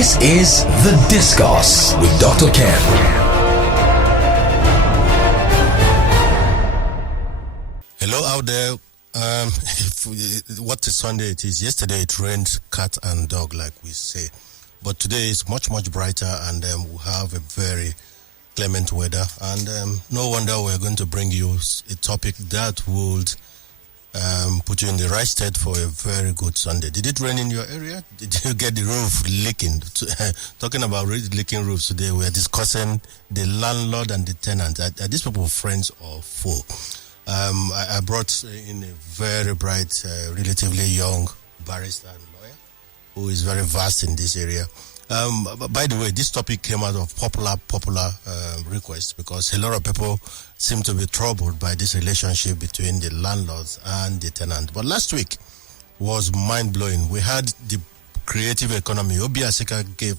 This is The Discourse with Dr. Ken. Hello out there. What a Sunday it is. Yesterday it rained cat and dog, like we say. But today is much brighter, and we have a very clement weather. And no wonder we're going to bring you a topic that would put you in the right state for a very good Sunday. Did it rain in your area? Did you get the roof leaking? Talking about leaking roofs today, we're discussing the landlord and the tenant. Are these people friends or foe? I brought in a very bright, relatively young barrister and lawyer who is very vast in this area. By the way, this topic came out of popular request because a lot of people seem to be troubled by this relationship between the landlords and the tenant. But last week was mind-blowing. We had the creative economy. Obi Asika gave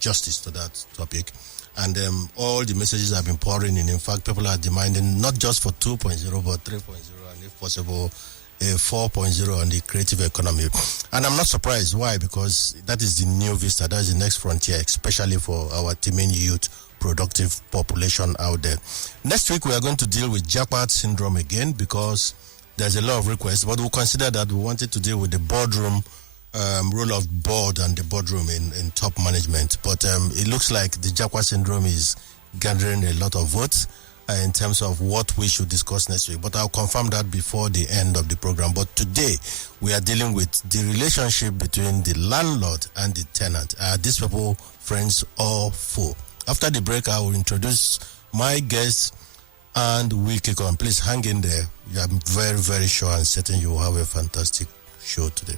justice to that topic. And all the messages have been pouring in. In fact, people are demanding not just for 2.0, but 3.0, and if possible, 4.0 on the creative economy. And I'm not surprised. Why? Because that is the new vista. That is the next frontier, especially for our teeming youth, productive population out there. Next week, we are going to deal with Lekwa syndrome again because there's a lot of requests, but we'll consider that we wanted to deal with the boardroom role of board and the boardroom in top management. But it looks like the Lekwa syndrome is gathering a lot of votes in terms of what we should discuss next week. But I'll confirm that before the end of the program. But today, we are dealing with the relationship between the landlord and the tenant. Are these people friends or foe? After the break, I will introduce my guests and we kick on. Please hang in there. I'm very sure and certain you will have a fantastic show today.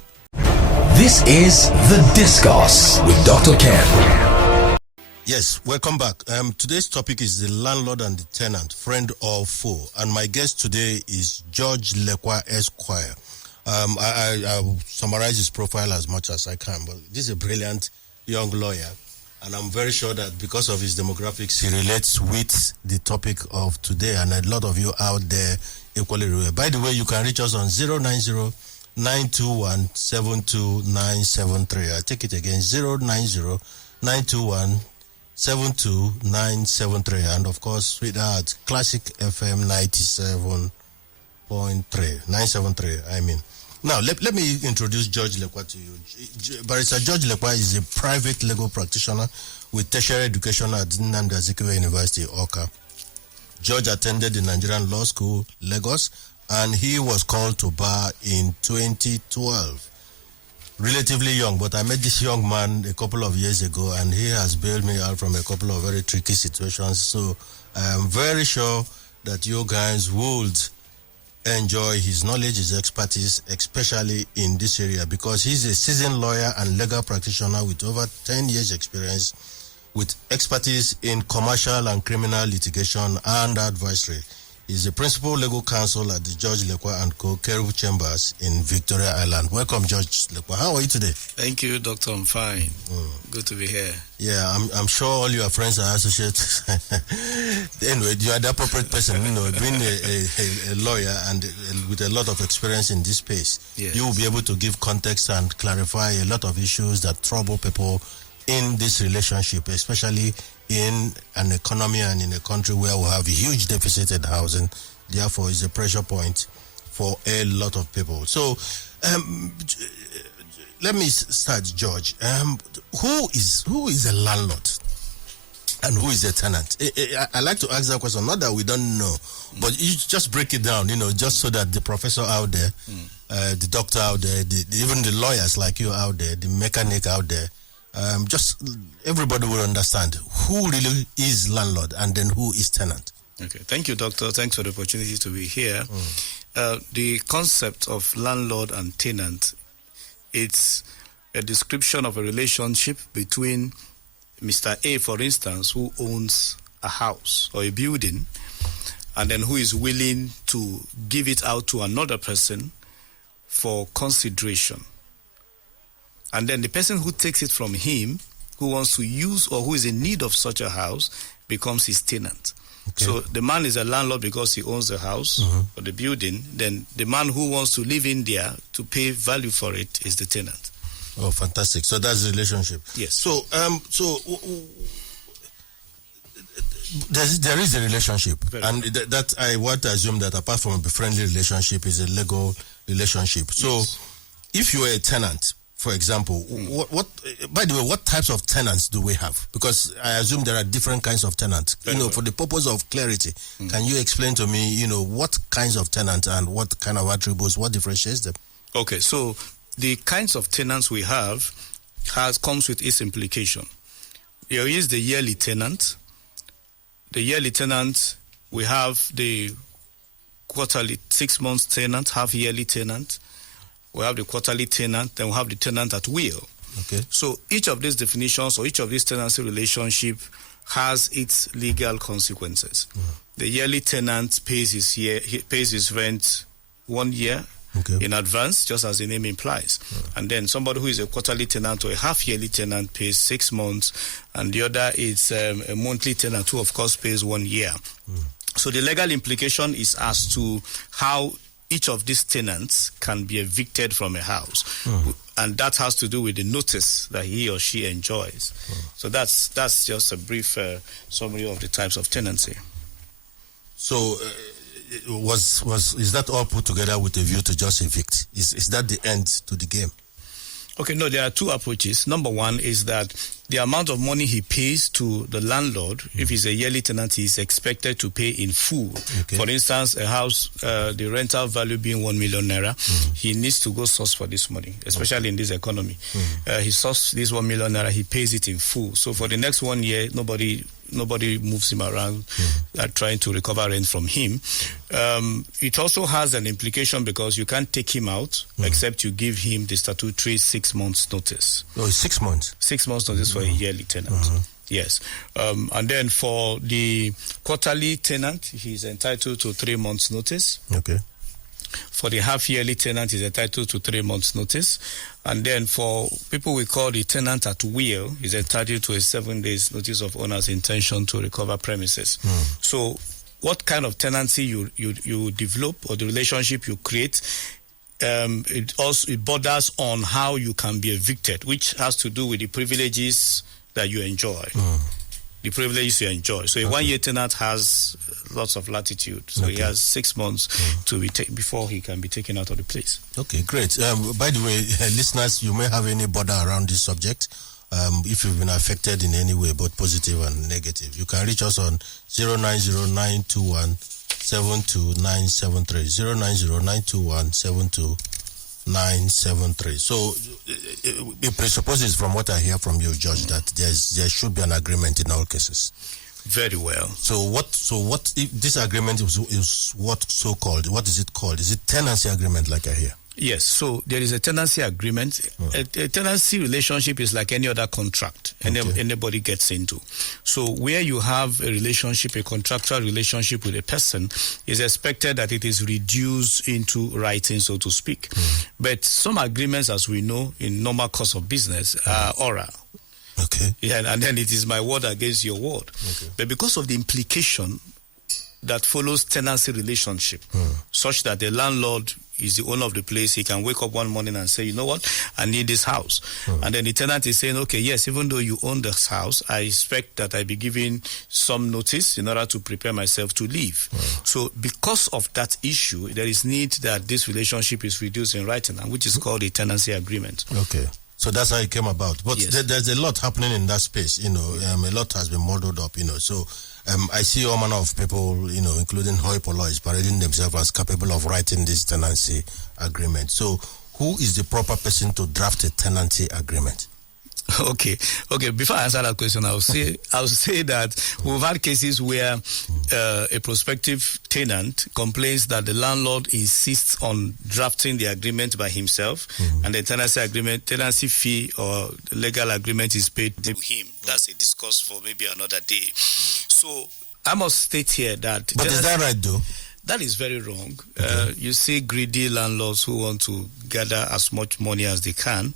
This is The Discourse with Dr. Ken. Yes, welcome back. Today's topic is the landlord and the tenant, friend or foe. And my guest today is George Lekwa ESQ. I'll summarize his profile as much as I can, but this is a brilliant young lawyer. And I'm very sure that because of his demographics, he relates with the topic of today. And a lot of you out there equally relate. By the way, you can reach us on 090-921-72973. I take it again, 090-921-72973, and of course, sweetheart, Classic FM 973. I mean. Now, let me introduce George Lekwa to you. Barrister George Lekwa is a private legal practitioner with tertiary education at TENANT University, Awka. George attended the Nigerian Law School, Lagos, and he was called to bar in 2012. Relatively young, but I met this young man a couple of years ago, and he has bailed me out from a couple of very tricky situations. So I am very sure that you guys would enjoy his knowledge, his expertise, especially in this area, because he's a seasoned lawyer and legal practitioner with over 10 years experience with expertise in commercial and criminal litigation and advisory. He's the principal legal counsel at the George Lekwa & Co. Kerub Chambers in Victoria Island. Welcome, George Lekwa. How are you today? Thank you, Doctor. I'm fine. Good to be here. Yeah, I'm sure all your friends are associates. Anyway, you are the appropriate person, being a lawyer and with a lot of experience in this space. Yes. You will be able to give context and clarify a lot of issues that trouble people in this relationship, especially in an economy and in a country where we have a huge deficit in housing. Therefore, it's a pressure point for a lot of people. So, let me start, George. Who is a landlord and who is a tenant? I like to ask that question. Not that we don't know, but you just break it down. Just so that the professor out there, the doctor out there, even the lawyers like you out there, the mechanic out there, just everybody will understand who really is landlord and then who is tenant. Okay, thank you, Doctor. Thanks for the opportunity to be here. The concept of landlord and tenant, it's a description of a relationship between Mr. A, for instance, who owns a house or a building, and then who is willing to give it out to another person for consideration. And then the person who takes it from him, who wants to use or who is in need of such a house, becomes his tenant. Okay. So the man is a landlord because he owns the house or the building. Then the man who wants to live in there to pay value for it is the tenant. Oh, fantastic. So that's the relationship. Yes. So, there is a relationship. And that I want to assume that apart from a friendly relationship is a legal relationship. So if you are a tenant, for example, what by the way, what types of tenants do we have? Because I assume there are different kinds of tenants. For the purpose of clarity, can you explain to me, what kinds of tenants and what kind of attributes, what differentiates them? Okay, so the kinds of tenants we have comes with its implication. There is the yearly tenant. The yearly tenant, we have the quarterly 6 months tenant, half yearly tenant. We have the quarterly tenant, then we have the tenant at will. Okay. So each of these definitions or each of these tenancy relationship has its legal consequences. The yearly tenant pays his rent 1 year in advance, just as the name implies. And then somebody who is a quarterly tenant or a half-yearly tenant pays 6 months, and the other is a monthly tenant who, of course, pays 1 year. So the legal implication is as to how each of these tenants can be evicted from a house. And that has to do with the notice that he or she enjoys. So that's just a brief summary of the types of tenancy. So is that all put together with a view to just evict? Is that the end to the game? Okay, no, there are two approaches. Number one is that the amount of money he pays to the landlord, if he's a yearly tenant, he is expected to pay in full. For instance, a house, the rental value being 1 million naira, he needs to go source for this money, especially in this economy. He sources this 1 million naira, he pays it in full. So for the next 1 year, nobody moves him around trying to recover rent from him. It also has an implication because you can't take him out except you give him the statutory 6 months notice. Oh, 6 months? 6 months notice for a yearly tenant. Yes. And then for the quarterly tenant, he's entitled to 3 months notice. Okay. For the half-yearly tenant, is entitled to 3 months' notice. And then for people we call the tenant at will, is entitled to a 7 days notice of owner's intention to recover premises. So what kind of tenancy you develop or the relationship you create, it borders on how you can be evicted, which has to do with the privileges that you enjoy. The privileges you enjoy. So a 1 year tenant has lots of latitude. So he has 6 months to be before he can be taken out of the place. Okay, great. By the way, listeners, you may have any border around this subject. If you've been affected in any way, both positive and negative, you can reach us on 09092172973. 09092172973. So it presupposes, from what I hear from you, George, that there should be an agreement in all cases. Very well. So what if this agreement is what so called? What is it called? Is it tenancy agreement, like I hear? Yes, so there is a tenancy agreement. A tenancy relationship is like any other contract anybody gets into. So where you have a relationship, a contractual relationship with a person, it's expected that it is reduced into writing, so to speak. But some agreements, as we know, in normal course of business, are oral. Okay. Yeah, and then it is my word against your word. Okay. But because of the implication that follows tenancy relationship, such that the landlord is the owner of the place, he can wake up one morning and say, you know what, I need this house. And then the tenant is saying, okay, yes, even though you own this house, I expect that I be given some notice in order to prepare myself to leave. So because of that issue, there is need that this relationship is reduced in writing, and which is called a tenancy agreement. Okay. So that's how it came about. But yes, there's a lot happening in that space, a lot has been modeled up, So I see all manner of people, including hoi pollois, parading themselves as capable of writing this tenancy agreement. So who is the proper person to draft a tenancy agreement? Okay. Before I answer that question, I'll say that we've had cases where a prospective tenant complains that the landlord insists on drafting the agreement by himself, and the tenancy fee or the legal agreement is paid to him. That's a discourse for maybe another day. So I must state here that. But is that right, though? That is very wrong. Okay. You see greedy landlords who want to gather as much money as they can.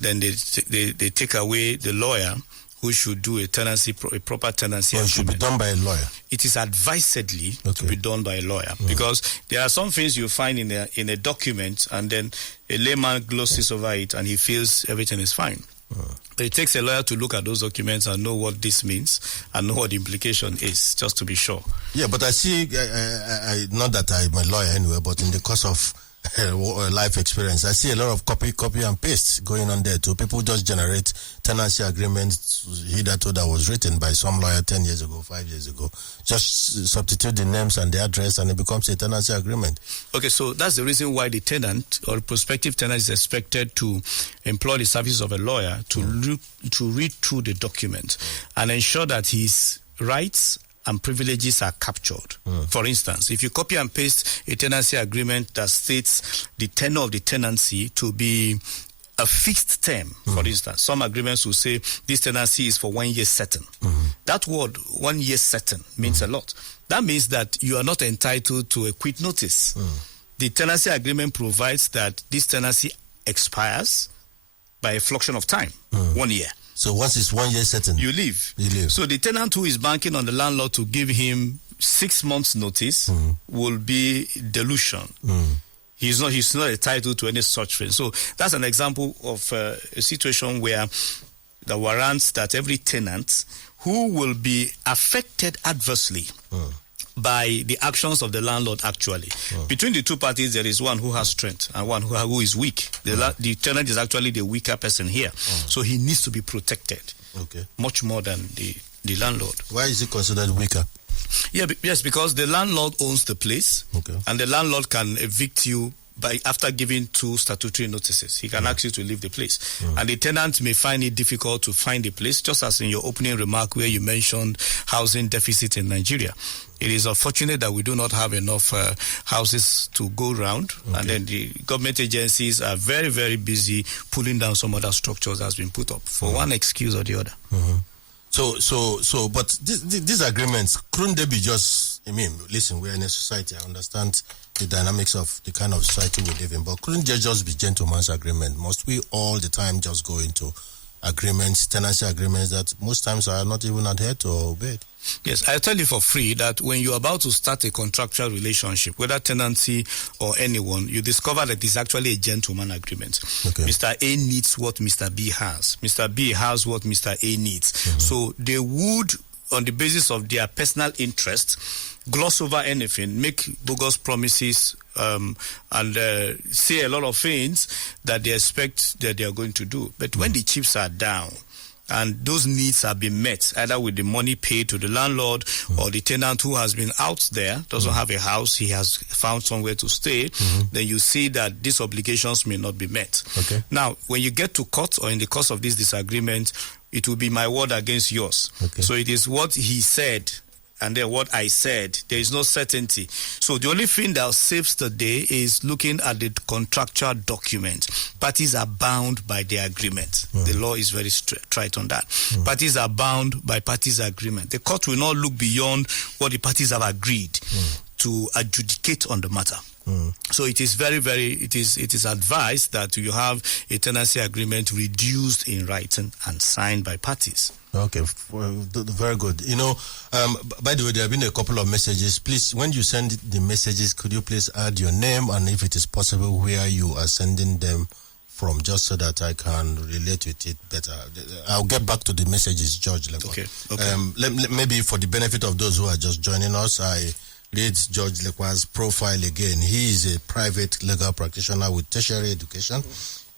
Then they take away the lawyer who should do a proper tenancy agreement. It should be done by a lawyer. It is advisedly to be done by a lawyer, because there are some things you find in a document, and then a layman glosses over it and he feels everything is fine. But it takes a lawyer to look at those documents and know what this means and know what the implication is, just to be sure. Yeah, but I see, not that I'm a lawyer anyway, but in the course of life experience, I see a lot of copy and paste going on there too. People just generate tenancy agreements hitherto that was written by some lawyer 10 years ago, 5 years ago. Just substitute the names and the address and it becomes a tenancy agreement. Okay, so that's the reason why the tenant or prospective tenant is expected to employ the services of a lawyer to read through the document and ensure that his rights and privileges are captured. For instance, if you copy and paste a tenancy agreement that states the tenure of the tenancy to be a fixed term, for instance, some agreements will say this tenancy is for 1 year certain. That word, 1 year certain, means a lot. That means that you are not entitled to a quit notice. The tenancy agreement provides that this tenancy expires by a fraction of time, 1 year. So once it's 1 year certain, you leave. So the tenant who is banking on the landlord to give him 6 months notice will be delusion. He's not entitled to any such thing. So that's an example of a situation where the warrants that every tenant who will be affected adversely by the actions of the landlord actually. Between the two parties, there is one who has strength and one who is weak. The tenant is actually the weaker person here. So he needs to be protected much more than the landlord. Why is he considered weaker? Yes, because the landlord owns the place and the landlord can evict you after giving 2 statutory notices. He can ask you to leave the place. And the tenant may find it difficult to find a place, just as in your opening remark where you mentioned housing deficit in Nigeria. It is unfortunate that we do not have enough houses to go around, and then the government agencies are very, very busy pulling down some other structures that has been put up for one excuse or the other. But these agreements, couldn't they be just, listen, we're in a society, I understand the dynamics of the kind of society we live in, but couldn't they just be gentleman's agreement? Must we all the time just go into agreements, tenancy agreements that most times are not even adhered to or obeyed? Yes, I tell you for free that when you're about to start a contractual relationship, whether tenancy or anyone, you discover that it's actually a gentleman agreement. Mr. A needs what Mr. B has. Mr. B has what Mr. A needs. So they would, on the basis of their personal interest, gloss over anything, make bogus promises, and say a lot of things that they expect that they are going to do. But when the chips are down, and those needs have been met, either with the money paid to the landlord or the tenant who has been out there, doesn't have a house, he has found somewhere to stay, then you see that these obligations may not be met. Now, when you get to court or in the course of this disagreement, it will be my word against yours. So it is what he said and then what I said. There is no certainty. So the only thing that saves the day is looking at the contractual document. Parties are bound by the agreement. The law is very strict on that. Parties are bound by parties' agreement. The court will not look beyond what the parties have agreed to adjudicate on the matter. So it is it is advised that you have a tenancy agreement reduced in writing and signed by parties. Okay, very good. By the way, there have been a couple of messages. Please, when you send the messages, could you please add your name and, if it is possible, where you are sending them from, just so that I can relate with it better. I'll get back to the messages, George Lekwa. Okay. Maybe for the benefit of those who are just joining us, I read George Lekwa's profile again. He is a private legal practitioner with tertiary education.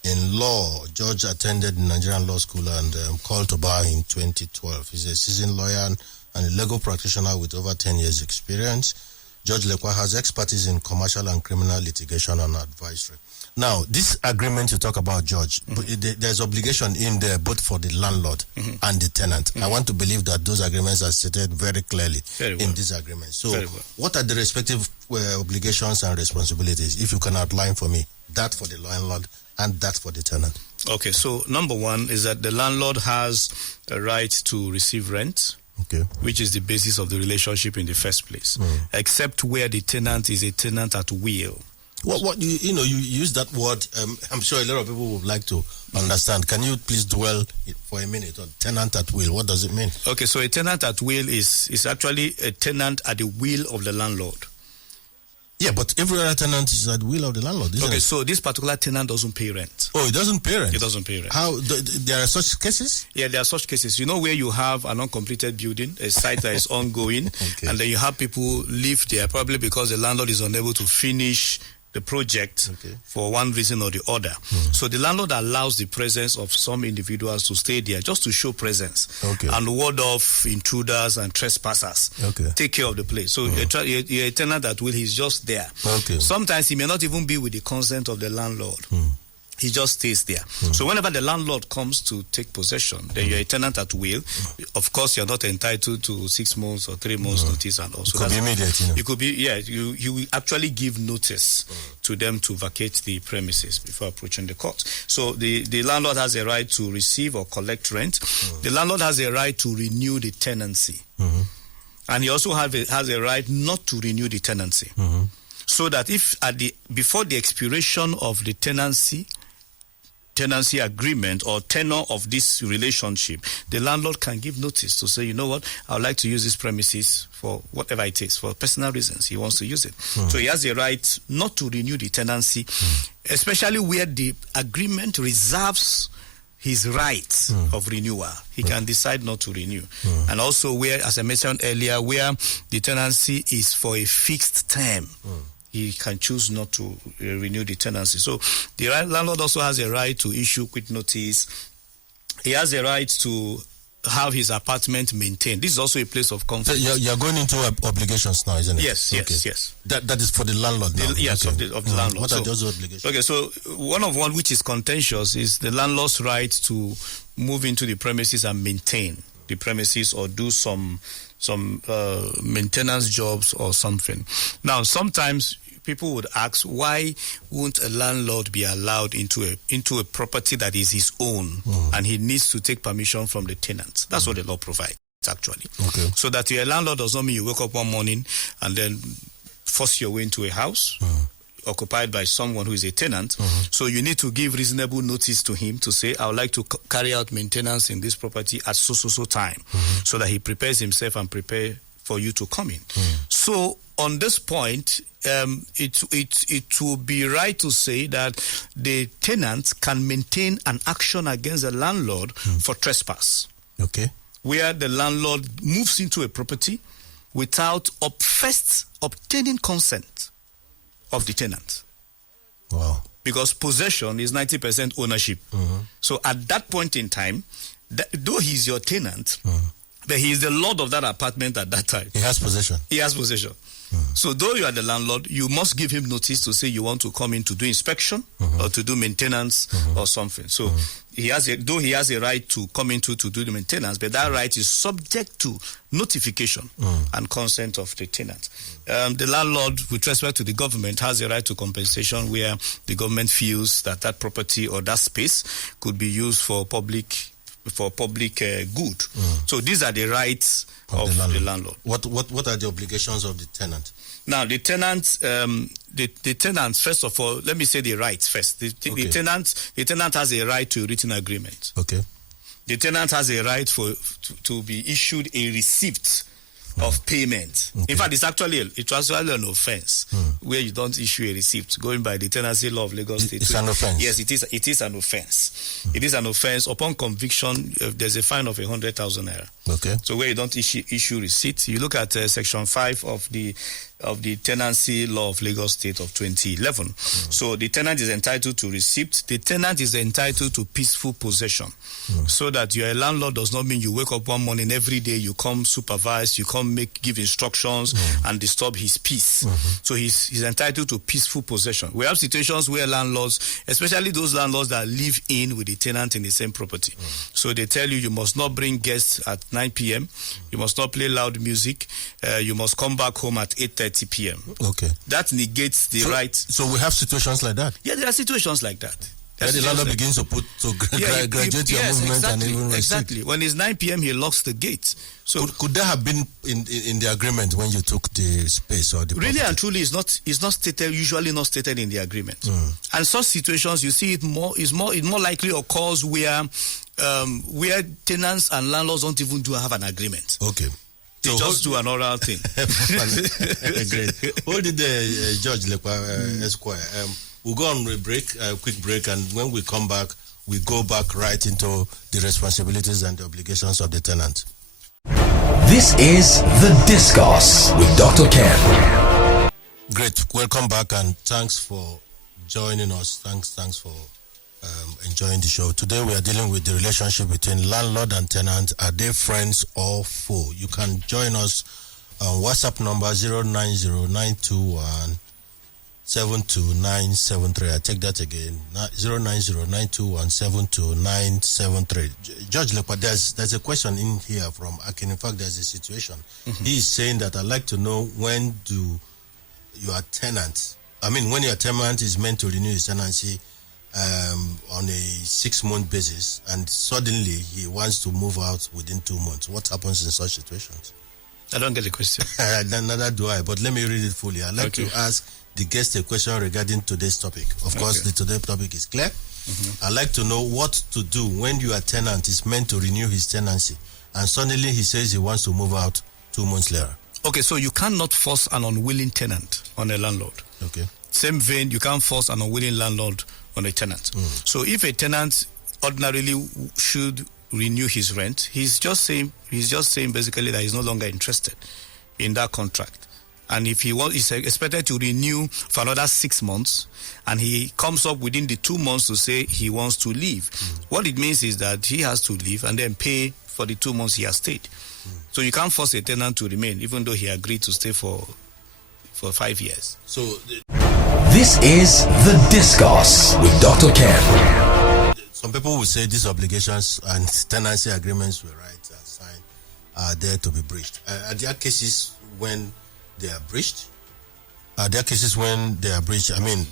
In law, George attended the Nigerian Law School and called to bar in 2012. He's a seasoned lawyer and a legal practitioner with over 10 years' experience. George Lekwa has expertise in commercial and criminal litigation and advisory. Now, this agreement you talk about, George, there's obligation in there both for the landlord and the tenant. I want to believe that those agreements are stated very clearly in this agreement. So, what are the respective obligations and responsibilities, if you can outline for me, that for the landlord and that for the tenant? Okay, so number one is that the landlord has a right to receive rent, which is the basis of the relationship in the first place, except where the tenant is a tenant at will. What you use that word. I'm sure a lot of people would like to understand. Can you please dwell for a minute on tenant at will? What does it mean? Okay, so a tenant at will is actually a tenant at the will of the landlord. Yeah, but every other tenant is at the will of the landlord, isn't Okay, it? so this particular tenant doesn't pay rent. Oh, it doesn't pay rent? It doesn't pay rent. How? There are such cases? Yeah, there are such cases. You know where you have an uncompleted building, a site that is ongoing, Okay. and then you have people live there probably because the landlord is unable to finish the project for one reason or the other. So the landlord allows the presence of some individuals to stay there just to show presence and ward off intruders and trespassers. Take care of the place. So you're a tenant that will, he's just there. Sometimes he may not even be with the consent of the landlord. He just stays there. So whenever the landlord comes to take possession, then you're a tenant at will. Of course, you're not entitled to 6 months or 3 months notice, and also it could be immediate. You could be, you will actually give notice to them to vacate the premises before approaching the court. So the landlord has a right to receive or collect rent. The landlord has a right to renew the tenancy, and he also has a right not to renew the tenancy. So that if before the expiration of the tenancy agreement or tenure of this relationship, the landlord can give notice to say, you know what, I would like to use this premises for whatever it takes, for personal reasons. He wants to use it. So he has the right not to renew the tenancy, especially where the agreement reserves his right of renewal. He can decide not to renew. And also where, as I mentioned earlier, where the tenancy is for a fixed term. He can choose not to renew the tenancy. So the landlord also has a right to issue quit notice. He has a right to have his apartment maintained. This is also a place of comfort. So you're going into obligations now, isn't it? Yes. That is for the landlord now? Yes, of the landlord. What are those obligations? Okay, so one which is contentious is the landlord's right to move into the premises and maintain the premises or do some maintenance jobs or something. Now, sometimes people would ask, why won't a landlord be allowed into a property that is his own and he needs to take permission from the tenant? That's what the law provides, actually. So that you're a landlord does not mean you wake up one morning and then force your way into a house occupied by someone who is a tenant. So you need to give reasonable notice to him to say, I would like to carry out maintenance in this property at so time, so that he prepares himself and prepare for you to come in. So on this point, it will be right to say that the tenant can maintain an action against the landlord for trespass. Where the landlord moves into a property without first obtaining consent of the tenant. Wow. Because possession is 90% ownership. So at that point in time, though he's your tenant, but he is the lord of that apartment at that time. He has possession. So though you are the landlord, you must give him notice to say you want to come in to do inspection or to do maintenance or something. So he has a right to come into to do the maintenance, but that right is subject to notification and consent of the tenant. The landlord, with respect to the government, has a right to compensation where the government feels that property or that space could be used for public good. So these are the rights of the landlord. What are the obligations of the tenant? Now, the tenant, the tenant, first of all, let me say the rights first. The tenant has a right to a written agreement. The tenant has a right to be issued a receipt of payment. In fact, it's actually an offense where you don't issue a receipt. Going by the tenancy law of Lagos State. It's an offense. Yes, it is an offense. It is an offense. Upon conviction, there's a fine of 100,000 naira. So where you don't issue receipt, you look at Section 5 of the tenancy law of Lagos State of 2011. So the tenant is entitled to receipt. The tenant is entitled to peaceful possession. So that you're a landlord does not mean you wake up one morning every day, you come supervise, you come give instructions and disturb his peace. So he's entitled to peaceful possession. We have situations where landlords, especially those landlords that live in with the tenant in the same property. So they tell you must not bring guests at 9 p.m. You must not play loud music. You must come back home at 8:30 p.m. That negates the right. So we have situations like that? Yeah, there are situations like that. The landlord begins to graduate your movement and even restrict. Exactly. When it's 9 p.m., he locks the gate. So could that have been in the agreement when you took the space or the property? Really and truly, it's not stated. Usually not stated in the agreement. And such situations, you see it more. It more likely occurs where tenants and landlords don't even have an agreement. Okay. They just do an oral thing. Great. Hold it there, George Lekwa ESQ. We'll go on a quick break, and when we come back, we go back right into the responsibilities and the obligations of the tenant. This is The Discourse with Dr. Ken. Great. Welcome back, and thanks for joining us. Thanks for enjoying the show. Today we are dealing with the relationship between landlord and tenant. Are they friends or foe? You can join us on WhatsApp number 090-921-72973. I take that again. 090-921-72973. George Lekwa, there's a question in here from Akin. In fact, there's a situation. He is saying that I'd like to know when your tenant is meant to renew his tenancy on a 6-month basis, and suddenly he wants to move out within 2 months. What happens in such situations? I don't get the question. Neither do I, but let me read it fully. I'd like to ask the guest a question regarding today's topic. Of course, the today's topic is clear. I'd like to know what to do when your tenant is meant to renew his tenancy, and suddenly he says he wants to move out 2 months later. Okay, so you cannot force an unwilling tenant on a landlord. Okay. Same vein, you can't force an unwilling landlord on a tenant. So if a tenant ordinarily should renew his rent, he's just saying basically that he's no longer interested in that contract. And if he's expected to renew for another 6 months, and he comes up within the 2 months to say he wants to leave, what it means is that he has to leave and then pay for the 2 months he has stayed. So you can't force a tenant to remain, even though he agreed to stay for 5 years. So this is The Discourse with Dr. Ken. Some people will say these obligations and tenancy agreements we write and sign are there to be breached. Are there cases when they are breached? Are there cases when they are breached? I mean,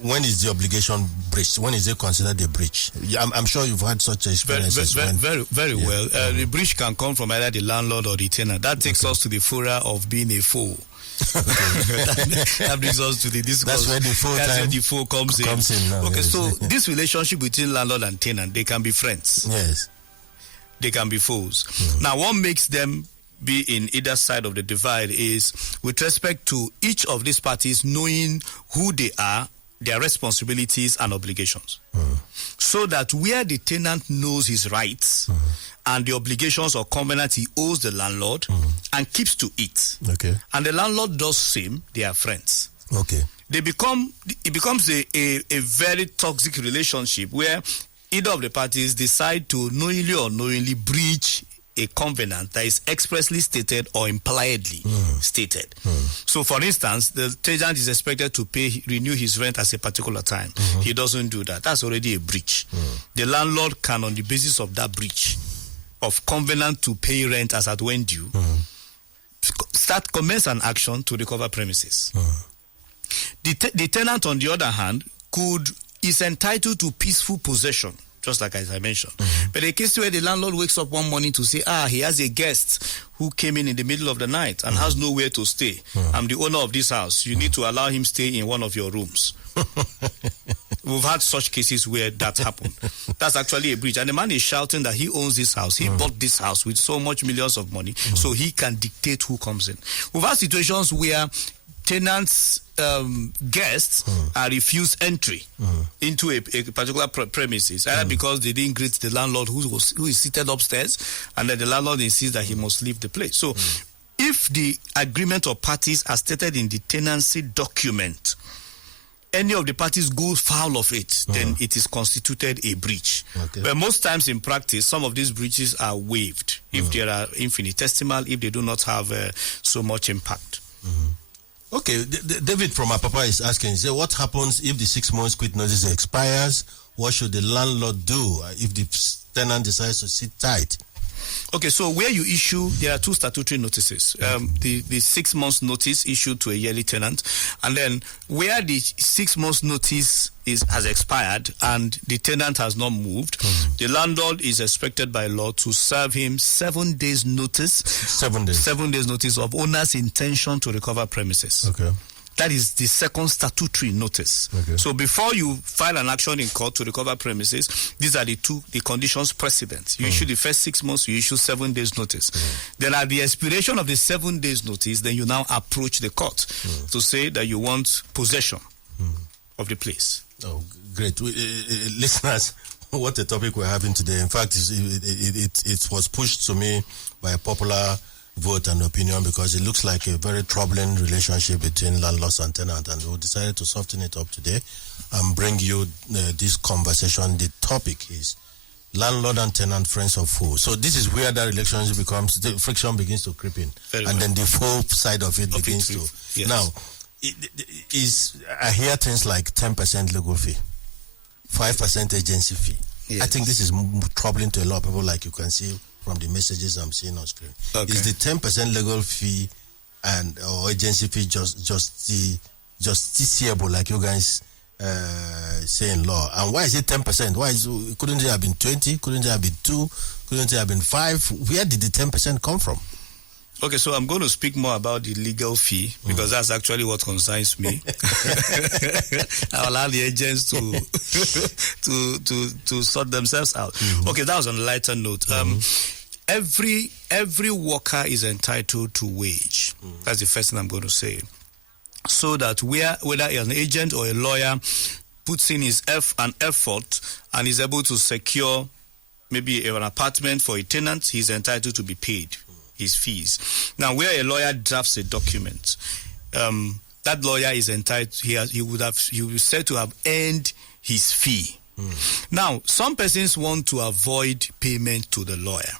when is the obligation breached? When is it considered a breach? I'm sure you've had such experiences. Very well. The breach can come from either the landlord or the tenant. That takes us to the fora of being a foe. That brings us to the discourse. That's where the foe comes in. Now, okay, yes. So this relationship between landlord and tenant, they can be friends. Yes. They can be foes. Now, what makes them be in either side of the divide is with respect to each of these parties knowing who they are, their responsibilities and obligations. So that where the tenant knows his rights and the obligations or covenant he owes the landlord and keeps to it. Okay. And the landlord does same, they are friends. Okay. It becomes a very toxic relationship where either of the parties decide to knowingly or unknowingly breach a covenant that is expressly stated or impliedly stated. So, for instance, the tenant is expected to renew his rent at a particular time. He doesn't do that. That's already a breach. The landlord can, on the basis of that breach of covenant to pay rent as at when due, commence an action to recover premises. The tenant, on the other hand, is entitled to peaceful possession, just like as I mentioned. But a case where the landlord wakes up one morning to say, he has a guest who came in the middle of the night and has nowhere to stay. I'm the owner of this house. You need to allow him stay in one of your rooms. We've had such cases where that happened. That's actually a breach. And the man is shouting that he owns this house. He bought this house with so much millions of money, so he can dictate who comes in. We've had situations where tenants' guests are refused entry into a particular premises, either because they didn't greet the landlord who is seated upstairs, and then the landlord insists that he must leave the place. So, if the agreement of parties as stated in the tenancy document, any of the parties goes foul of it, then it is constituted a breach. Okay. But most times in practice, some of these breaches are waived if they are infinitesimal, if they do not have so much impact. Okay, David from Apapa is asking, what happens if the 6 months quit notice expires? What should the landlord do if the tenant decides to sit tight? Okay, so where you issue, there are two statutory notices. The 6 months notice issued to a yearly tenant, and then where the 6 months notice has expired and the tenant has not moved, the landlord is expected by law to serve him 7 days notice. 7 days. 7 days notice of owner's intention to recover premises. Okay. That is the second statutory notice. Okay. So before you file an action in court to recover premises, these are the conditions precedent. You issue the first 6 months, you issue 7 days notice. Then at the expiration of the 7 days notice, then you now approach the court to say that you want possession of the place. Oh, great. Listeners, what a topic we're having today. In fact, it was pushed to me by a popular vote and opinion, because it looks like a very troubling relationship between landlords and tenants, and we decided to soften it up today and bring you this conversation. The topic is landlord and tenant, friends of foe. So this is where that relationship becomes, the friction begins to creep in, then the foe side of it begins to. Yes. Now, I hear things like 10% legal fee, 5% agency fee. Yes. I think this is troubling to a lot of people, like you can see from the messages I'm seeing on screen. Okay. Is the 10% legal fee and or agency fee justiciable, like you guys say in law? And why is it 10%? Couldn't it have been 20? Couldn't it have been 2? Couldn't it have been 5? Where did the 10% come from? Okay, so I'm going to speak more about the legal fee, because that's actually what concerns me. I'll allow the agents to sort themselves out. Okay, that was on a lighter note. Every worker is entitled to wage. That's the first thing I'm going to say. So that whether an agent or a lawyer puts in an effort and is able to secure maybe an apartment for a tenant, he's entitled to be paid his fees. Now, where a lawyer drafts a document, that lawyer is entitled. He will be said to have earned his fee. Now, some persons want to avoid payment to the lawyer,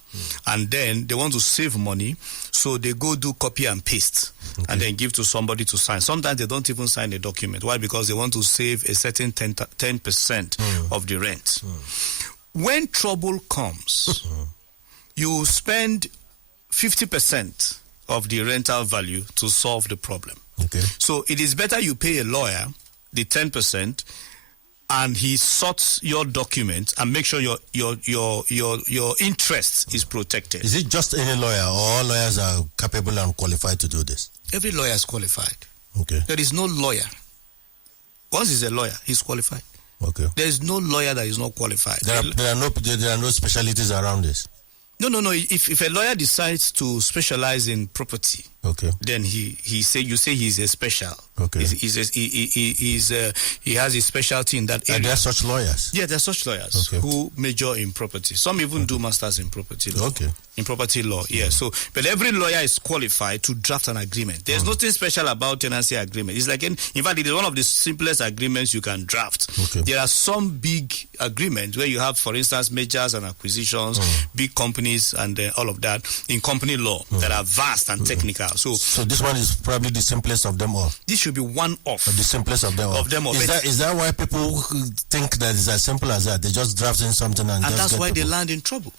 and then they want to save money, so they go do copy and paste, and then give to somebody to sign. Sometimes they don't even sign a document. Why? Because they want to save a certain 10% of the rent. When trouble comes, you spend 50% of the rental value to solve the problem. Okay. So it is better you pay a lawyer the 10%, and he sorts your document and make sure your interest is protected. Is it just any lawyer, or all lawyers are capable and qualified to do this? Every lawyer is qualified. Okay. There is no lawyer. Once he's a lawyer, he's qualified. Okay. There is no lawyer that is not qualified. There are no specialties around this. No. If a lawyer decides to specialize in property, then you say he's a special. Okay. He has a specialty in that area. And there are such lawyers. Yeah, there are such lawyers who major in property. Some even do masters in property law. Okay. In property law, yeah. So, but every lawyer is qualified to draft an agreement. There's nothing special about tenancy agreement. It's like, in fact, it is one of the simplest agreements you can draft. Okay. There are some big agreements where you have, for instance, mergers and acquisitions, big companies, and all of that in company law that are vast and technical. So this one is probably the simplest of them all. This should be one of the simplest of them all. Is that why people think that it's as simple as that? They just draft in something and that's why they land in trouble.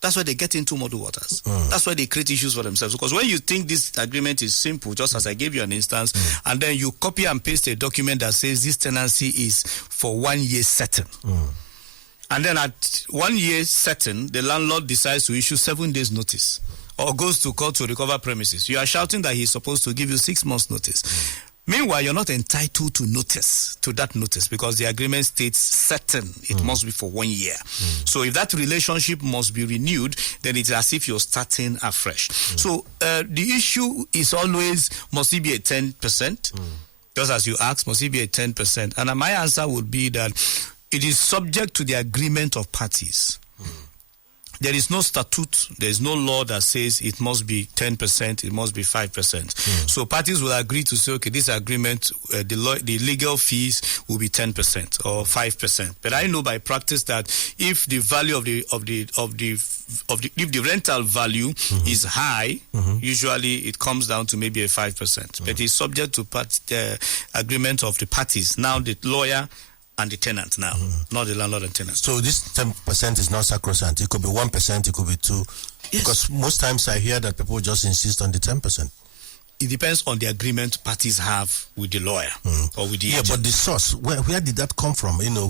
That's why they get into muddy waters. That's why they create issues for themselves. Because when you think this agreement is simple, just as I gave you an instance, and then you copy and paste a document that says this tenancy is for 1 year certain. And then at 1 year certain, the landlord decides to issue 7 days notice or goes to court to recover premises. You are shouting that he's supposed to give you 6 months notice. Meanwhile, you're not entitled to that notice, because the agreement states certain it must be for 1 year. So if that relationship must be renewed, then it's as if you're starting afresh. So the issue is always, must it be a 10%? Just as you asked, must it be a 10%? And my answer would be that it is subject to the agreement of parties. There is no statute, there is no law that says it must be 10%, it must be 5%. So parties will agree to say, okay, this agreement, the legal fees will be 10% or 5%. But I know by practice that if the value if the rental value is high, usually it comes down to maybe a 5%. But it's subject to the agreement of the parties. Now the lawyer and the tenant now, not the landlord and tenant. So this 10% is not sacrosanct. It could be 1%, it could be 2%. Yes. Because most times I hear that people just insist on the 10%. It depends on the agreement parties have with the lawyer or with the agent. But the source, where did that come from? You know,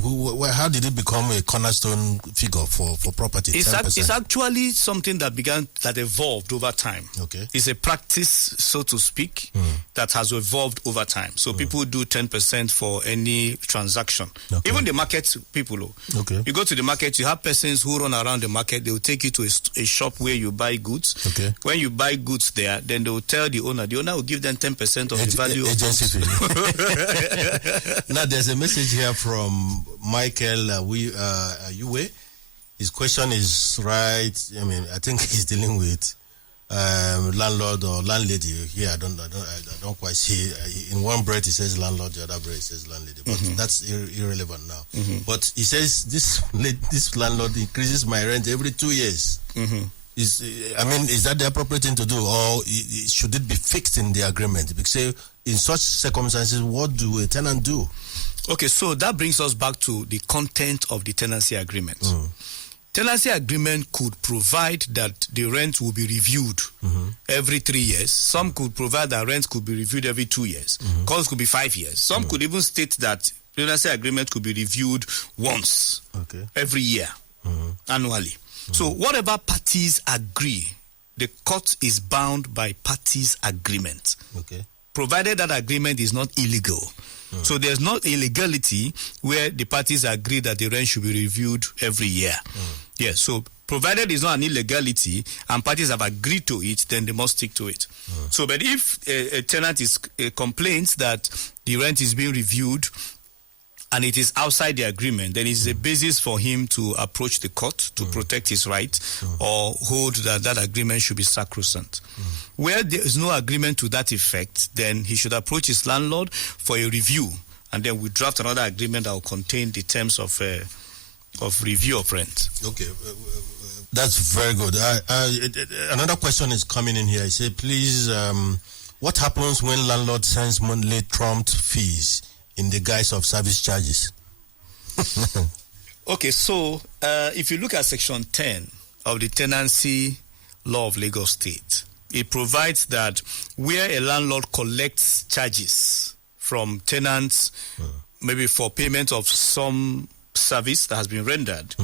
how did it become a cornerstone figure for property? It's actually something that evolved over time. Okay. It's a practice, so to speak, that has evolved over time. So people do 10% for any transaction. Okay. Even the market people. Okay. You go to the market, you have persons who run around the market. They will take you to a shop where you buy goods. Okay. When you buy goods there, then they will tell the owner will give them 10% of the value of agency fee. Now, there's a message here from Michael Uwe. His question is right. I mean, I think he's dealing with landlord or landlady. Here, I don't quite see. In one breath, he says landlord, the other breath, he says landlady. But that's irrelevant now. But he says this landlord increases my rent every 2 years. Is that the appropriate thing to do, or should it be fixed in the agreement? Because in such circumstances, what do a tenant do? Okay, so that brings us back to the content of the tenancy agreement. Tenancy agreement could provide that the rent will be reviewed every 3 years. Some could provide that rent could be reviewed every 2 years. Calls could be 5 years. Some could even state that tenancy agreement could be reviewed once every year, annually. So whatever parties agree, the court is bound by parties' agreement. Okay. Provided that agreement is not illegal. So there's no illegality where the parties agree that the rent should be reviewed every year. Yes, so provided it's not an illegality and parties have agreed to it, then they must stick to it. So, but if a tenant complains that the rent is being reviewed and it is outside the agreement, then it's a basis for him to approach the court to protect his right or hold that agreement should be sacrosanct. Where there is no agreement to that effect, then he should approach his landlord for a review, and then we draft another agreement that will contain the terms of review of rent. Okay, that's very good. Another question is coming in here. I say, please, what happens when landlord sends monthly trumped fees in the guise of service charges? Okay, so if you look at Section 10 of the Tenancy Law of Lagos State, it provides that where a landlord collects charges from tenants, maybe for payment of some service that has been rendered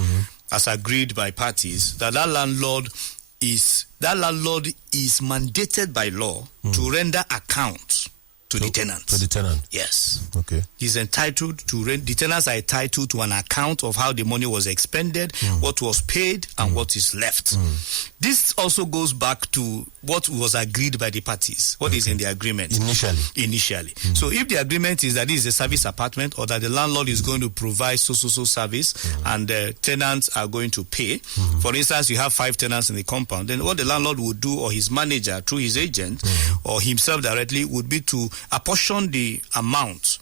as agreed by parties, that landlord is mandated by law to render account to the tenant. To the tenant. Yes. Okay. He's entitled to rent. The tenants are entitled to an account of how the money was expended, what was paid, and what is left. This also goes back to what was agreed by the parties, what is in the agreement. Initially. So if the agreement is that this is a service apartment or that the landlord is going to provide so service and the tenants are going to pay. For instance, you have 5 tenants in the compound, then what the landlord would do, or his manager through his agent or himself directly, would be to apportion the amount,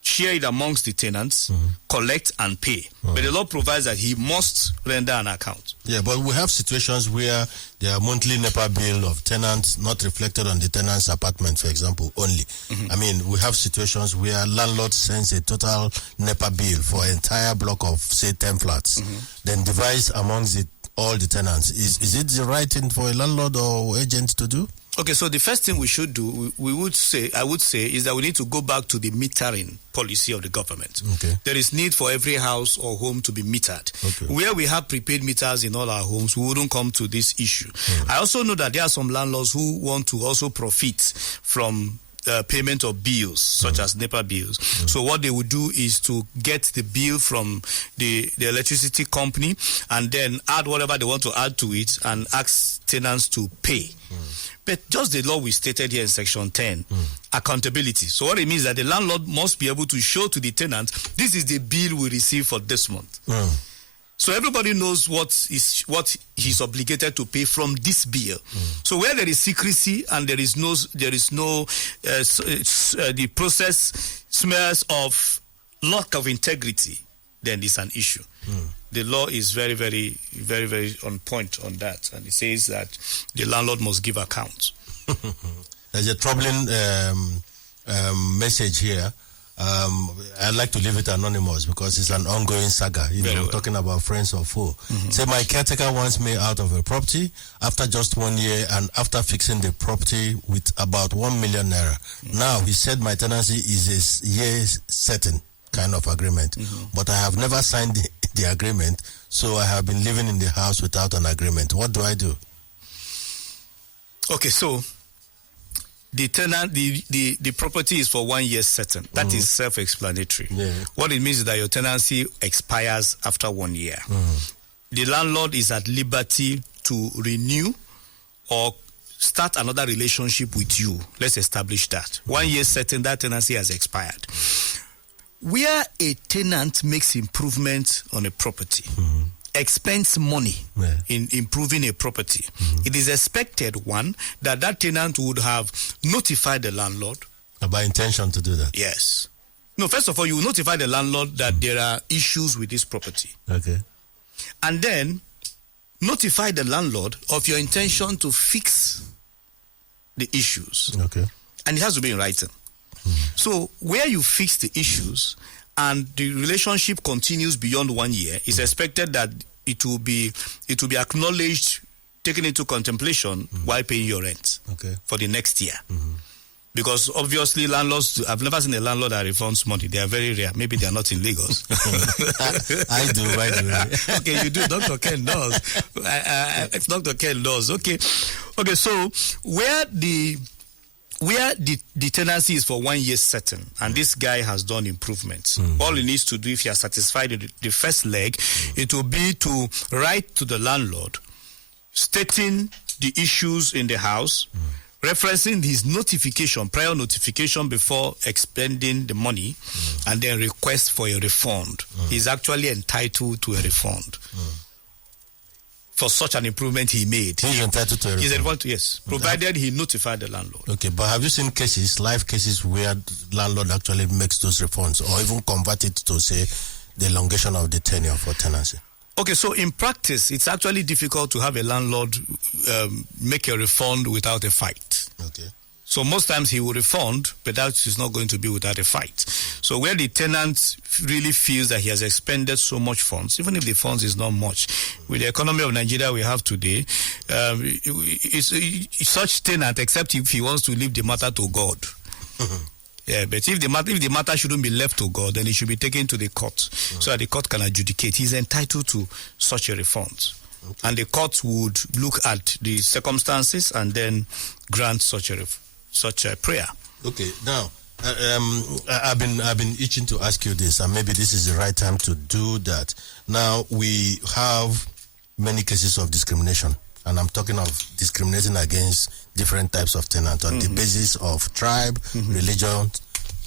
share it amongst the tenants, collect and pay. But the law provides that he must render an account. Yeah, but we have situations where there are monthly NEPA bill of tenants not reflected on the tenant's apartment, for example, only. I mean, we have situations where landlord sends a total NEPA bill for an entire block of, say, 10 flats, then divides amongst all the tenants. Is it the right thing for a landlord or agent to do? Okay, so the first thing we should do, I would say, is that we need to go back to the metering policy of the government. Okay. There is need for every house or home to be metered. Okay. Where we have prepaid meters in all our homes, we wouldn't come to this issue. I also know that there are some landlords who want to also profit from payment of bills, such as NEPA bills. So what they would do is to get the bill from the electricity company and then add whatever they want to add to it and ask tenants to pay. But just the law we stated here in Section 10, accountability. So what it means is that the landlord must be able to show to the tenant, this is the bill we received for this month. So everybody knows what he's obligated to pay from this bill. So where there is secrecy and there is no the process smells of lack of integrity, then it's an issue. The law is very, very, very, very on point on that, and it says that the landlord must give account. There's a troubling message here. I like to leave it anonymous because it's an ongoing saga. Talking about friends or foe. Say my caretaker wants me out of a property after just 1 year and after fixing the property with about 1 million naira. Now he said my tenancy is a year certain kind of agreement, but I have never signed the agreement, so I have been living in the house without an agreement. What do I do? Okay, so the tenant, the property is for 1 year certain. That is self-explanatory. Yeah. What it means is that your tenancy expires after 1 year. The landlord is at liberty to renew or start another relationship with you. Let's establish that. 1 year certain, that tenancy has expired. Where a tenant makes improvements on a property, expends money in improving a property, it is expected, one, that tenant would have notified the landlord. By intention to do that? Yes. No, first of all, you will notify the landlord that there are issues with this property. Okay. And then notify the landlord of your intention to fix the issues. Okay. And it has to be in writing. So where you fix the issues and the relationship continues beyond 1 year, it's expected that it will be acknowledged, taken into contemplation while paying your rent for the next year. Because obviously landlords, I've never seen a landlord that refunds money. They are very rare. Maybe they are not in Lagos. I do. Okay, you do. Dr. Ken does. Dr. Ken does. Okay, so where the tenancy is for 1 year certain, and this guy has done improvements. All he needs to do, if he has satisfied the first leg, it will be to write to the landlord, stating the issues in the house, referencing his notification, prior notification before expending the money, and then request for a refund. He's actually entitled to a refund. For such an improvement he made. He's entitled to a refund? He's entitled to, yes, provided he notified the landlord. Okay, but have you seen live cases where landlord actually makes those refunds or even convert it to, say, the elongation of the tenure for tenancy? Okay, so in practice, it's actually difficult to have a landlord make a refund without a fight. Okay. So most times he will refund, but that is not going to be without a fight. So where the tenant really feels that he has expended so much funds, even if the funds is not much, with the economy of Nigeria we have today, such tenant, except if he wants to leave the matter to God. Yeah, but if the matter shouldn't be left to God, then it should be taken to the court so that the court can adjudicate. He's entitled to such a refund. Okay. And the court would look at the circumstances and then grant such a prayer. Okay, now I've been itching to ask you this, and maybe this is the right time to do that. Now we have many cases of discrimination, and I'm talking of discriminating against different types of tenants on the basis of tribe, religion,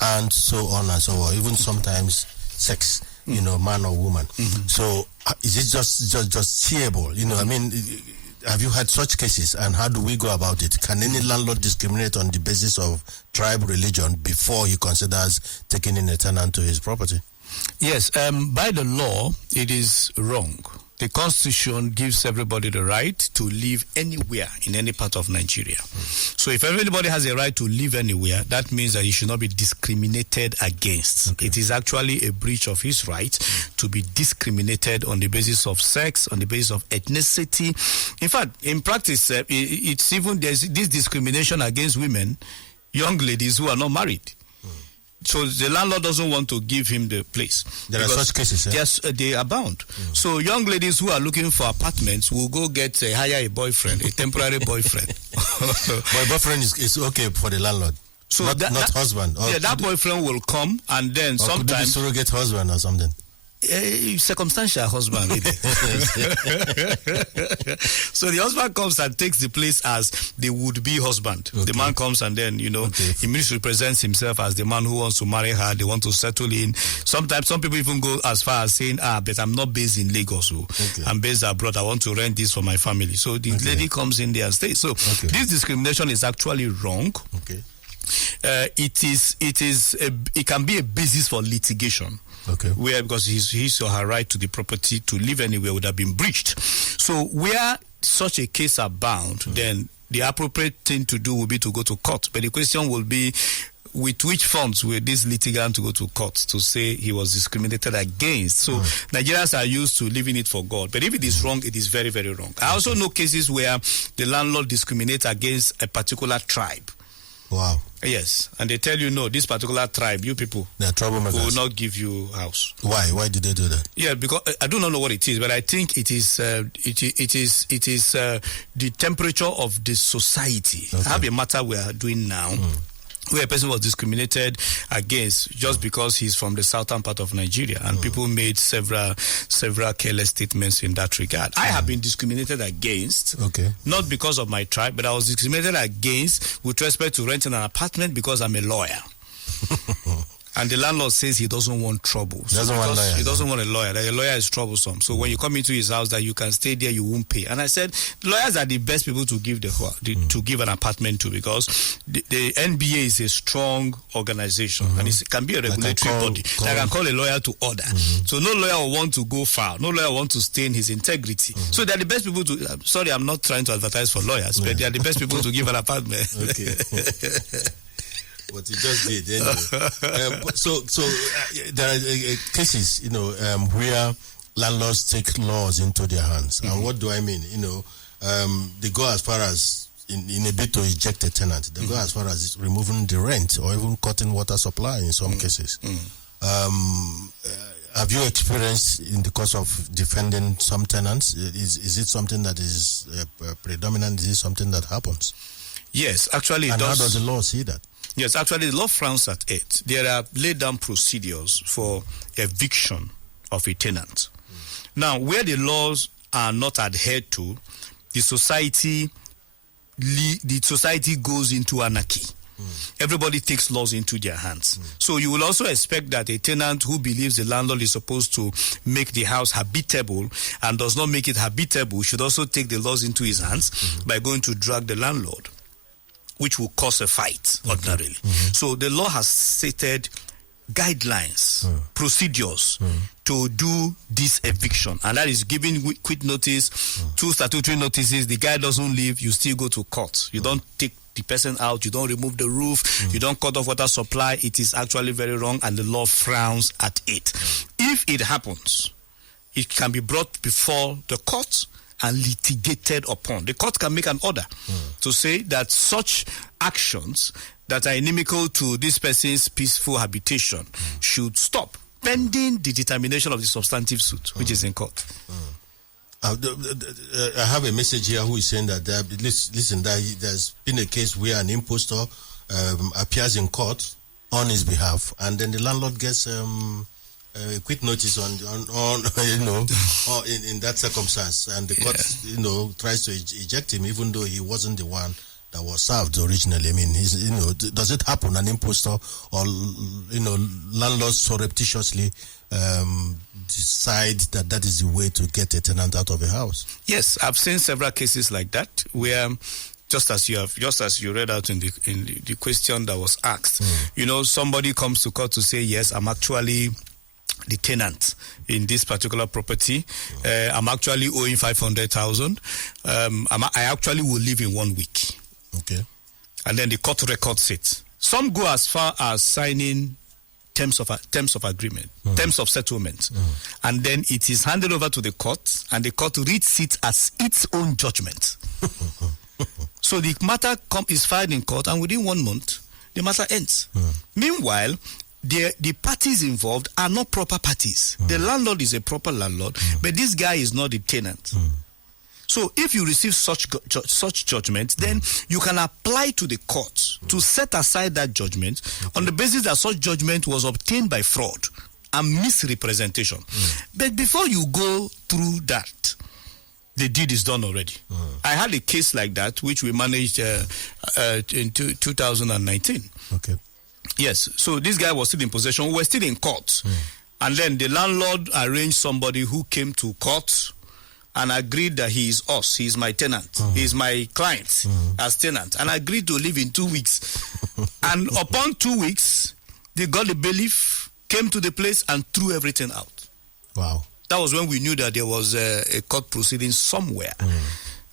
and so on and so on. Even sometimes sex, man or woman. So is it just seeable? I mean, have you had such cases, and how do we go about it? Can any landlord discriminate on the basis of tribe, religion before he considers taking in a tenant to his property? Yes, by the law, it is wrong. The Constitution gives everybody the right to live anywhere in any part of Nigeria. So if everybody has a right to live anywhere, that means that he should not be discriminated against. Okay. It is actually a breach of his right to be discriminated on the basis of sex, on the basis of ethnicity. In fact, in practice, it's even there's this discrimination against women, young ladies who are not married. So the landlord doesn't want to give him the place. There are such cases, Yes, they abound. So young ladies who are looking for apartments will go hire a boyfriend, a temporary boyfriend. But boyfriend is okay for the landlord. So not husband. Yeah, that boyfriend will come, and then sometimes could it be surrogate husband or something. Circumstantial husband, maybe. So the husband comes and takes the place as the would-be husband. Okay. The man comes and then, he immediately presents himself as the man who wants to marry her. They want to settle in. Sometimes some people even go as far as saying, but I'm not based in Lagos. I'm based abroad. I want to rent this for my family. So the lady comes in there and stays. So this discrimination is actually wrong. Okay. It can be a basis for litigation. Okay. Where because his or her right to the property to live anywhere would have been breached. So where such a case are bound, then the appropriate thing to do will be to go to court. But the question will be, with which funds were this litigant to go to court to say he was discriminated against? So Nigerians are used to leaving it for God. But if it is wrong, it is very, very wrong. I also know cases where the landlord discriminates against a particular tribe. Wow. Yes, and they tell you, no, this particular tribe, you people, they are troublemakers, will not give you house. Why? Why did they do that? Yeah, because I do not know what it is, but I think it is the temperature of the society. Okay. I have a matter we are doing now, where a person was discriminated against just because he's from the southern part of Nigeria, and people made several careless statements in that regard. I have been discriminated against, not because of my tribe, but I was discriminated against with respect to renting an apartment because I'm a lawyer. And the landlord says he doesn't want trouble. He doesn't want a lawyer. That a lawyer is troublesome. So when you come into his house, that you can stay there, you won't pay. And I said, lawyers are the best people to give to give an apartment to, because the NBA is a strong organization, and it can be a regulatory body that can call a lawyer to order. So no lawyer will want to go foul. No lawyer will want to stain his integrity. So they're the best people to. Sorry, I'm not trying to advertise for lawyers, but they are the best people to give an apartment. Okay. What you just did, anyway. So there are cases, where landlords take laws into their hands. And what do I mean? They go as far as, in a bid to eject a tenant, they go as far as removing the rent or even cutting water supply in some cases. Have you experienced in the course of defending some tenants? Is it something that is predominant? Is it something that happens? Yes, actually it does. And how does the law see that? Yes, actually, the law frowns at it. There are laid down procedures for eviction of a tenant. Now, where the laws are not adhered to, the society goes into anarchy. Everybody takes laws into their hands. So you will also expect that a tenant who believes the landlord is supposed to make the house habitable and does not make it habitable should also take the laws into his hands by going to drag the landlord, which will cause a fight ordinarily. So the law has stated guidelines, procedures to do this eviction, and that is giving quick notice, 2 statutory notices. The guy doesn't leave, you still go to court. You don't take the person out, you don't remove the roof, you don't cut off water supply. It is actually very wrong, and the law frowns at it. If it happens, it can be brought before the court and litigated upon. The court can make an order to say that such actions that are inimical to this person's peaceful habitation should stop, pending the determination of the substantive suit, which is in court. I have a message here who is saying that there's been a case where an impostor appears in court on his behalf, and then the landlord gets a quick notice on in that circumstance, and the court tries to eject him even though he wasn't the one that was served originally. I mean, does it happen? An impostor or landlords surreptitiously decide that is the way to get a tenant out of a house? Yes, I've seen several cases like that where, just as you read out in the question that was asked, somebody comes to court to say, yes, I'm actually the tenant in this particular property. I'm actually owing 500,000. I actually will leave in 1 week. Okay. And then the court records it. Some go as far as signing terms of agreement, terms of settlement, and then it is handed over to the court, and the court reads it as its own judgment. So the matter is filed in court, and within 1 month, the matter ends. Meanwhile, the parties involved are not proper parties. The landlord is a proper landlord, but this guy is not the tenant. So if you receive such judgment, then you can apply to the court to set aside that judgment on the basis that such judgment was obtained by fraud and misrepresentation. But before you go through that, the deed is done already. I had a case like that which we managed in 2019. Okay. Yes, so this guy was still in possession. We were still in court. And then the landlord arranged somebody who came to court and agreed that he is us, he is my tenant, he is my client as tenant, and agreed to leave in 2 weeks. And upon 2 weeks, they got the bailiff, came to the place and threw everything out. Wow. That was when we knew that there was a court proceeding somewhere.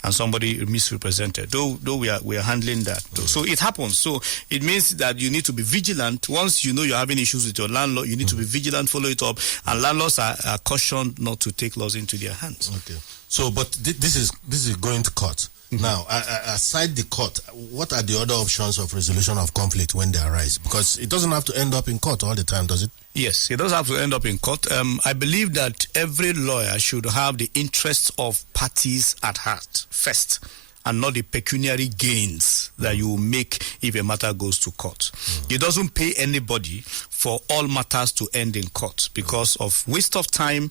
and somebody misrepresented. Though we are handling that. So it happens. So it means that you need to be vigilant. Once you know you're having issues with your landlord, you need to be vigilant, follow it up, and landlords are cautioned not to take laws into their hands. Okay. So, but this is going to court. Now, aside the court, what are the other options of resolution of conflict when they arise? Because it doesn't have to end up in court all the time, does it? Yes, it does have to end up in court. I believe that every lawyer should have the interests of parties at heart first, and not the pecuniary gains that you will make if a matter goes to court. It doesn't pay anybody for all matters to end in court because of waste of time,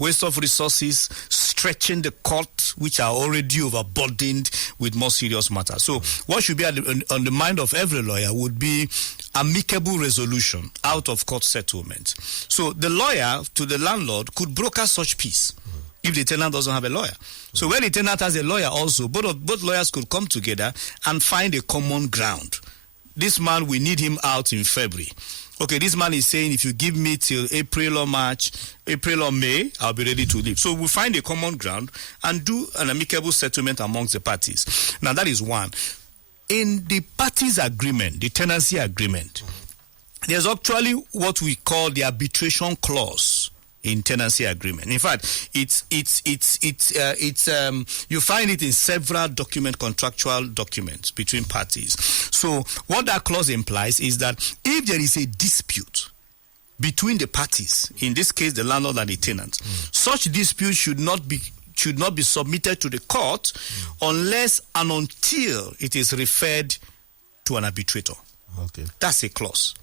waste of resources, stretching the court, which are already overburdened with more serious matters. So what should be on the mind of every lawyer would be amicable resolution out of court settlement. So the lawyer to the landlord could broker such peace if the tenant doesn't have a lawyer. So when the tenant has a lawyer also, both lawyers could come together and find a common ground. This man, we need him out in February. Okay, this man is saying if you give me till April or May, I'll be ready to leave. So we'll find a common ground and do an amicable settlement amongst the parties. Now that is one. In the parties agreement, the tenancy agreement, there's actually what we call the arbitration clause in tenancy agreement. In fact, it's you find it in several contractual documents between parties. So what that clause implies is that if there is a dispute between the parties, in this case the landlord and the tenant, such dispute should not be submitted to the court unless and until it is referred to an arbitrator. Okay. That's a clause.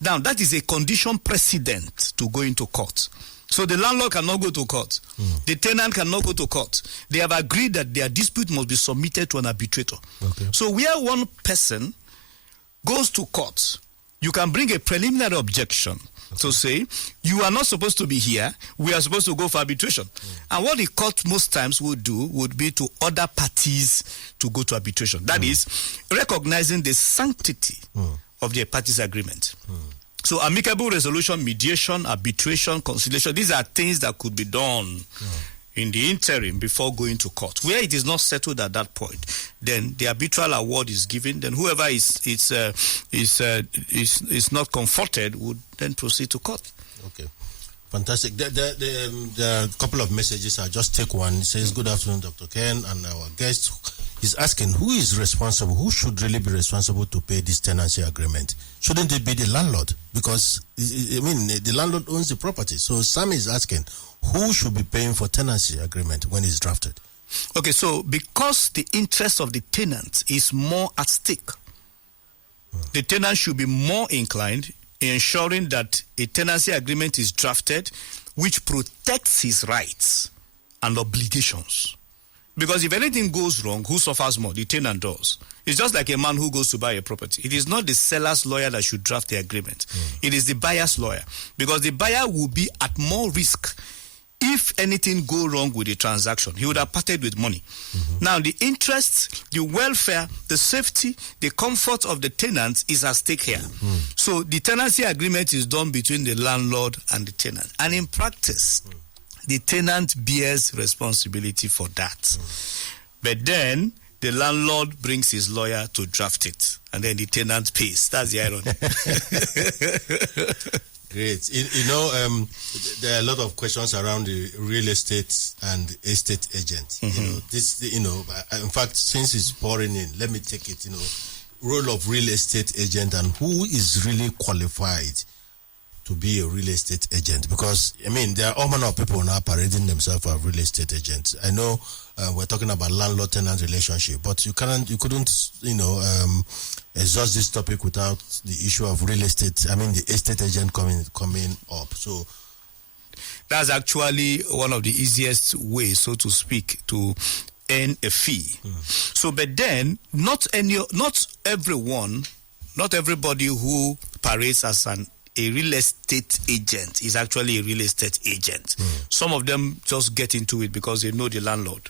Now, that is a condition precedent to go into court. So the landlord cannot go to court. The tenant cannot go to court. They have agreed that their dispute must be submitted to an arbitrator. Okay. So where one person goes to court, you can bring a preliminary objection to say, you are not supposed to be here, we are supposed to go for arbitration. And what the court most times would do would be to order parties to go to arbitration. That is, recognizing the sanctity of their parties agreement. So amicable resolution, mediation, arbitration, conciliation, these are things that could be done in the interim before going to court. Where it is not settled at that point, then the arbitral award is given. Then whoever is not comforted would then proceed to court. Okay, fantastic. There are a couple of messages. I'll just take one. It says, "Good afternoon, Dr. Ken, and our guest is asking who is responsible, who should really be responsible to pay this tenancy agreement. Shouldn't it be the landlord? Because, I mean, the landlord owns the property. So Sam is asking, who should be paying for tenancy agreement when it's drafted? Okay, so because the interest of the tenant is more at stake, the tenant should be more inclined in ensuring that a tenancy agreement is drafted which protects his rights and obligations. Because if anything goes wrong, who suffers more? The tenant does. It's just like a man who goes to buy a property. It is not the seller's lawyer that should draft the agreement. It is the buyer's lawyer. Because the buyer will be at more risk if anything go wrong with the transaction. He would have parted with money. Now, the interests, the welfare, the safety, the comfort of the tenants is at stake here. So the tenancy agreement is done between the landlord and the tenant. And in practice, the tenant bears responsibility for that. But then the landlord brings his lawyer to draft it, and then the tenant pays. That's the irony. Great. There are a lot of questions around the real estate and estate agent. In fact, since it's pouring in, let me take it. Role of real estate agent and who is really qualified to be a real estate agent, because I mean there are all manner of people now parading themselves as real estate agents. I know we're talking about landlord-tenant relationship, but you couldn't exhaust this topic without the issue of real estate. I mean the estate agent coming up. So that's actually one of the easiest ways, so to speak, to earn a fee. So, but then not everybody who parades as a real estate agent is actually a real estate agent. Some of them just get into it because they know the landlord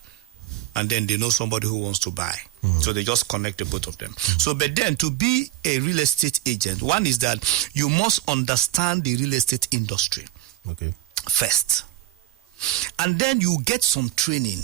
and then they know somebody who wants to buy. So they just connect the both of them. So, but then to be a real estate agent, one is that you must understand the real estate industry first. And then you get some training.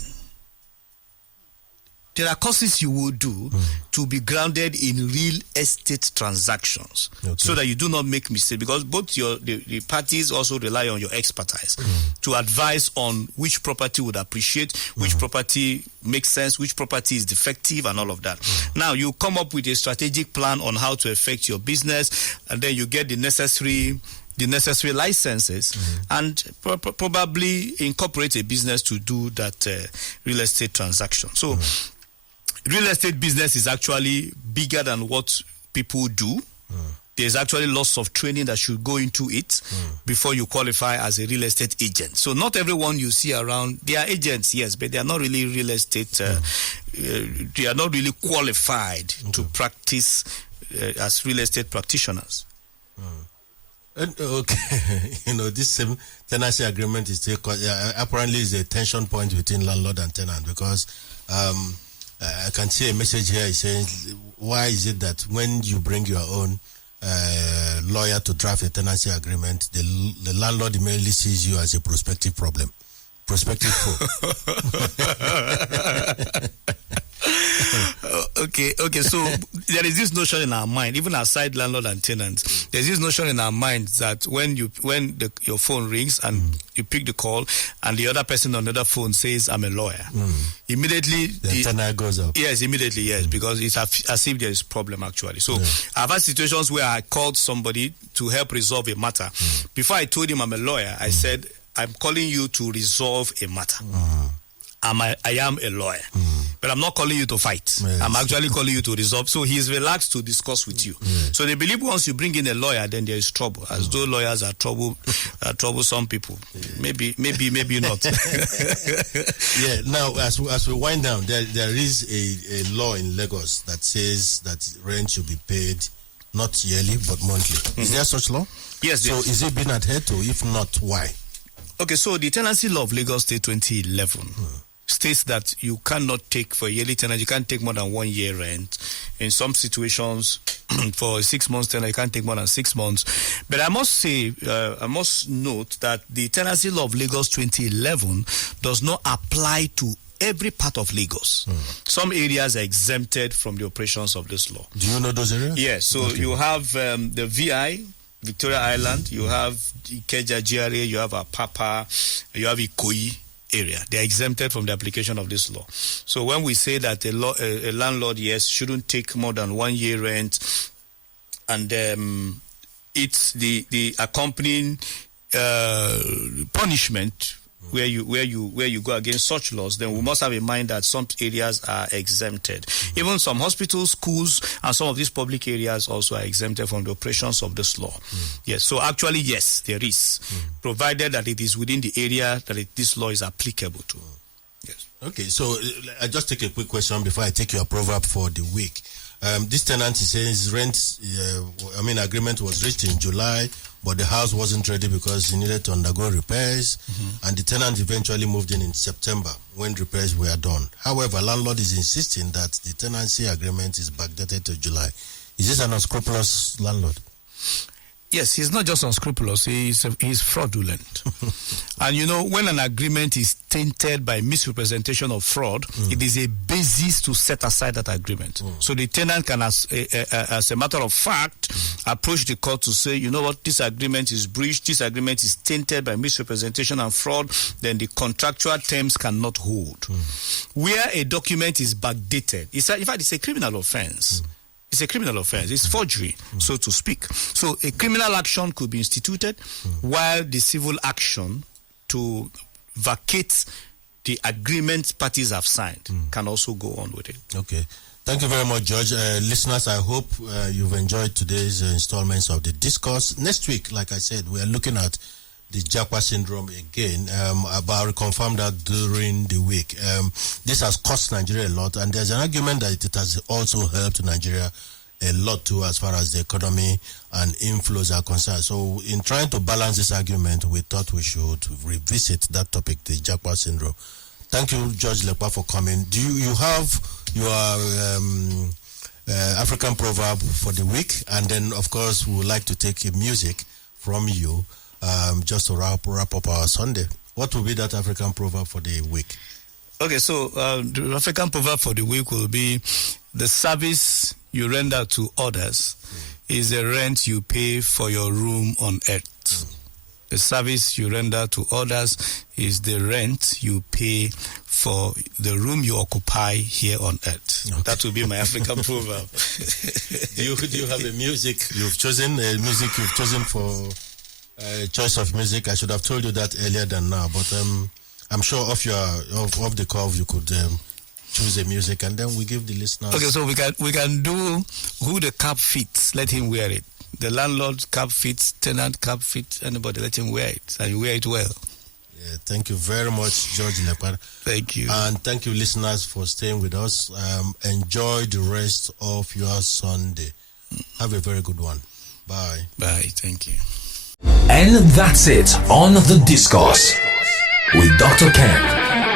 there are courses you will do to be grounded in real estate transactions, so that you do not make mistakes, because both the parties also rely on your expertise to advise on which property would appreciate, which property makes sense, which property is defective, and all of that. Now you come up with a strategic plan on how to affect your business, and then you get the necessary licenses, and probably incorporate a business to do that real estate transaction. So real estate business is actually bigger than what people do. There's actually lots of training that should go into it before you qualify as a real estate agent. So not everyone you see around, they are agents, yes, but they are not really real estate, they are not really qualified to practice as real estate practitioners. This same tenancy agreement is still apparently is a tension point between landlord and tenant, because I can see a message here saying, why is it that when you bring your own lawyer to draft a tenancy agreement, the landlord immediately sees you as a prospective foe? Okay. So there is this notion in our mind, even aside landlord and tenants, there's this notion in our mind that when your phone rings and you pick the call, and the other person on the other phone says, "I'm a lawyer," immediately the antenna goes up. Yes, immediately, yes, because it's as if there is problem actually. So I've had situations where I called somebody to help resolve a matter. Before I told him I'm a lawyer, I said, "I'm calling you to resolve a matter. I am a lawyer, but I'm not calling you to fight. Yes. I'm actually calling you to resolve." So he's relaxed to discuss with you. So they believe once you bring in a lawyer, then there is trouble, as though lawyers are troublesome people. Maybe not. Now, as we wind down, there is a law in Lagos that says that rent should be paid not yearly but monthly. Is there such law? Yes. So is it being adhered to? If not, why? Okay, so the tenancy law of Lagos State 2011 states that you cannot take, for a yearly tenant, you can't take more than 1 year rent. In some situations, for a 6 months tenant, you can't take more than 6 months. But I must say, I must note that the tenancy law of Lagos 2011 does not apply to every part of Lagos. Some areas are exempted from the operations of this law. Do you know those areas? Yes, so you have the VI, Victoria Island, you have Ikeja GRA, you have Apapa, you have Ikoyi area. They are exempted from the application of this law. So when we say that a landlord, yes, shouldn't take more than 1 year rent, and it's the accompanying punishment where you go against such laws, then we must have in mind that some areas are exempted. Even some hospitals, schools, and some of these public areas also are exempted from the operations of this law. Yes, so actually, yes, there is, provided that it is within the area that this law is applicable to. Yes. Okay, so I just take a quick question before I take your proverb for the week. This tenant, he says agreement was reached in July, but the house wasn't ready because he needed to undergo repairs, and the tenant eventually moved in September when repairs were done. However, landlord is insisting that the tenancy agreement is backdated to July. Is this an unscrupulous landlord? Yes, he's not just unscrupulous, he's fraudulent. And when an agreement is tainted by misrepresentation of fraud, it is a basis to set aside that agreement. So the tenant can, as a matter of fact, approach the court to say, you know what, this agreement is breached, this agreement is tainted by misrepresentation and fraud, then the contractual terms cannot hold. Where a document is backdated, in fact, it's a criminal offense. It's a criminal offense. It's forgery, so to speak. So a criminal action could be instituted while the civil action to vacate the agreement parties have signed can also go on with it. Okay. Thank you very much, George. Listeners, I hope you've enjoyed today's installments of the Discourse. Next week, like I said, we are looking at the Japa syndrome again, but I'll confirm that during the week. This has cost Nigeria a lot, and there's an argument that it has also helped Nigeria a lot too as far as the economy and inflows are concerned. So in trying to balance this argument, we thought we should revisit that topic, the Japa syndrome. Thank you, George Lekwa, for coming. Do you have your African proverb for the week? And then, of course, we would like to take a music from you just to wrap up our Sunday. What will be that African proverb for the week? Okay, so the African proverb for the week will be: the service you render to others is the rent you pay for your room on earth. The service you render to others is the rent you pay for the room you occupy here on earth. Okay. That will be my African proverb. Do you have a music you've chosen? A music you've chosen for choice of music? I should have told you that earlier than now, but I'm sure off the cuff you could choose a music, and then we give the listeners. Okay, so we can do Who the Cap Fits. Let him wear it. The landlord cap fits, tenant cap fits, anybody, let him wear it, and you wear it well. Yeah, thank you very much, George Lekwa. Thank you. And thank you, listeners, for staying with us. Enjoy the rest of your Sunday. Have a very good one. Bye. Bye. Thank you. And that's it on The Discourse with Dr. Ken.